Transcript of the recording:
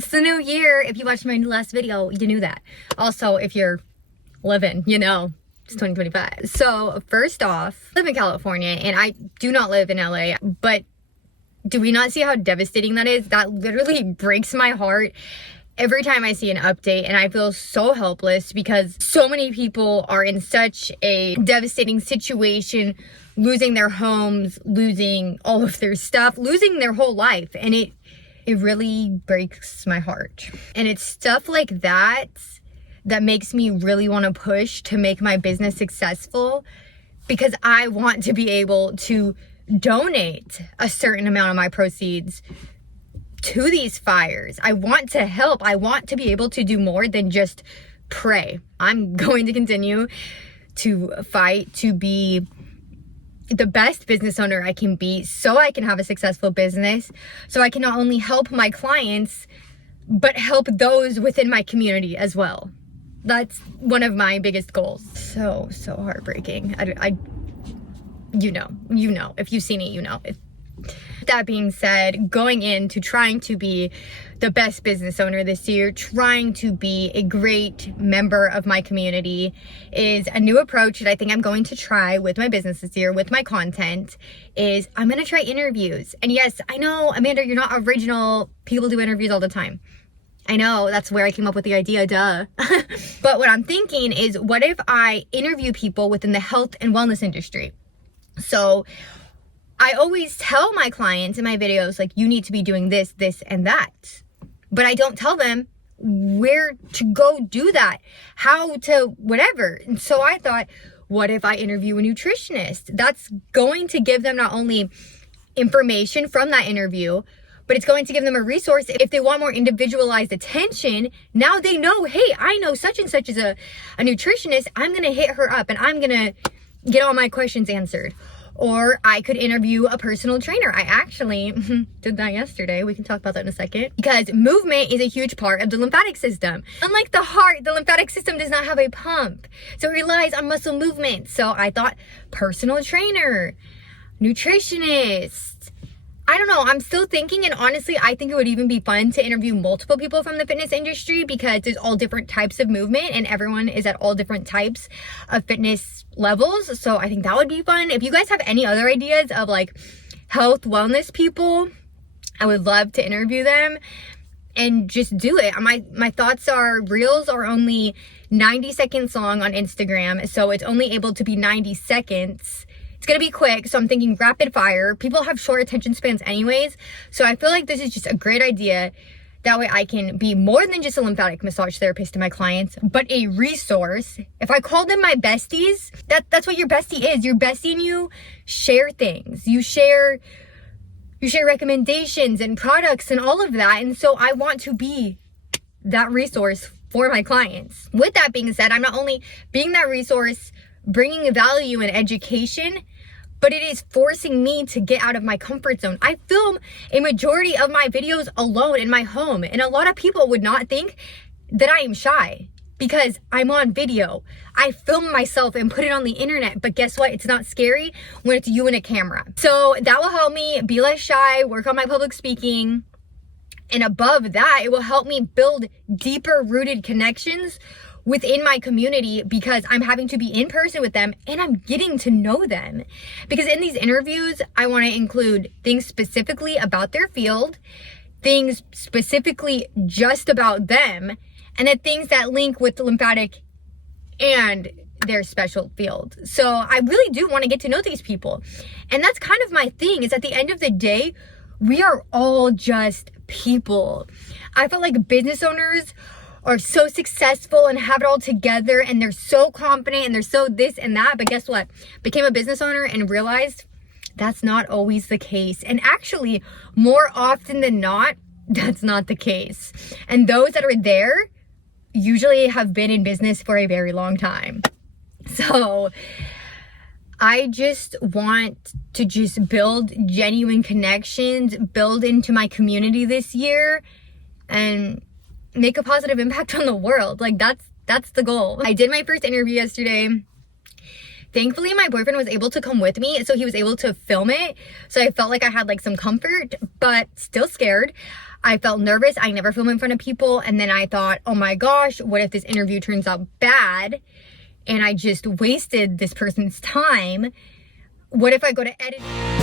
It's the new year. If you watched my last video, you knew that. Also, if you're living, you know, it's 2025. So first off, I live in California and I do not live in LA, but do we not see how devastating that is? That literally breaks my heart every time I see an update, and I feel so helpless because so many people are in such a devastating situation, losing their homes, losing all of their stuff, losing their whole life, and it really breaks my heart. And it's stuff like that that makes me really want to push to make my business successful, because I want to be able to donate a certain amount of my proceeds to these fires. I want to help. I want to be able to do more than just pray. I'm going to continue to fight to be the best business owner I can be, so I can have a successful business, so I can not only help my clients, but help those within my community as well. That's one of my biggest goals. So heartbreaking. You know, if you've seen it, you know. That being said, going into trying to be the best business owner this year, trying to be a great member of my community, is a new approach that I think I'm going to try with my business this year, with my content, is I'm going to try interviews. And yes, I know, Amanda, you're not original. People do interviews all the time. I know, that's where I came up with the idea, duh. But what I'm thinking is, what if I interview people within the health and wellness industry? So I always tell my clients in my videos, like, you need to be doing this, this, and that. But I don't tell them where to go do that, how to whatever. And so I thought, what if I interview a nutritionist? That's going to give them not only information from that interview, but it's going to give them a resource. If they want more individualized attention, now they know, hey, I know such and such is a nutritionist. I'm going to hit her up and I'm going to get all my questions answered. Or I could interview a personal trainer. I actually did that yesterday. We can talk about that in a second. Because movement is a huge part of the lymphatic system. Unlike the heart, the lymphatic system does not have a pump. So it relies on muscle movement. So I thought personal trainer, nutritionist. I don't know, I'm still thinking, and honestly, I think it would even be fun to interview multiple people from the fitness industry, because there's all different types of movement and everyone is at all different types of fitness levels. So I think that would be fun. If you guys have any other ideas of like health, wellness people, I would love to interview them and just do it. My thoughts are, reels are only 90 seconds long on Instagram, so it's only able to be 90 seconds. It's gonna be quick, so I'm thinking rapid fire. People have short attention spans anyways, so I feel like this is just a great idea. That way I can be more than just a lymphatic massage therapist to my clients, but a resource. If I call them my besties, that's what your bestie is. Your bestie and you share things. You share recommendations and products and all of that, and so I want to be that resource for my clients. With that being said, I'm not only being that resource, bringing value and education, but it is forcing me to get out of my comfort zone. I film a majority of my videos alone in my home, and a lot of people would not think that I am shy because I'm on video. I film myself and put it on the internet, but guess what? It's not scary when it's you and a camera. So that will help me be less shy, work on my public speaking, and above that, it will help me build deeper rooted connections within my community, because I'm having to be in person with them and I'm getting to know them. Because in these interviews, I want to include things specifically about their field, things specifically just about them, and then things that link with the lymphatic and their special field. So I really do want to get to know these people. And that's kind of my thing, is at the end of the day, we are all just people. I feel like business owners are so successful and have it all together, and they're so confident and they're so this and that, but guess what? Became a business owner and realized that's not always the case. And actually, more often than not, that's not the case. And those that are there usually have been in business for a very long time. So I just want to just build genuine connections, build into my community this year, and make a positive impact on the world. Like that's the goal. I did my first interview yesterday. Thankfully, my boyfriend was able to come with me, so he was able to film it. So I felt like I had like some comfort, but still scared. I felt nervous. I never film in front of people. And then I thought, oh my gosh, what if this interview turns out bad and I just wasted this person's time? What if I go to edit?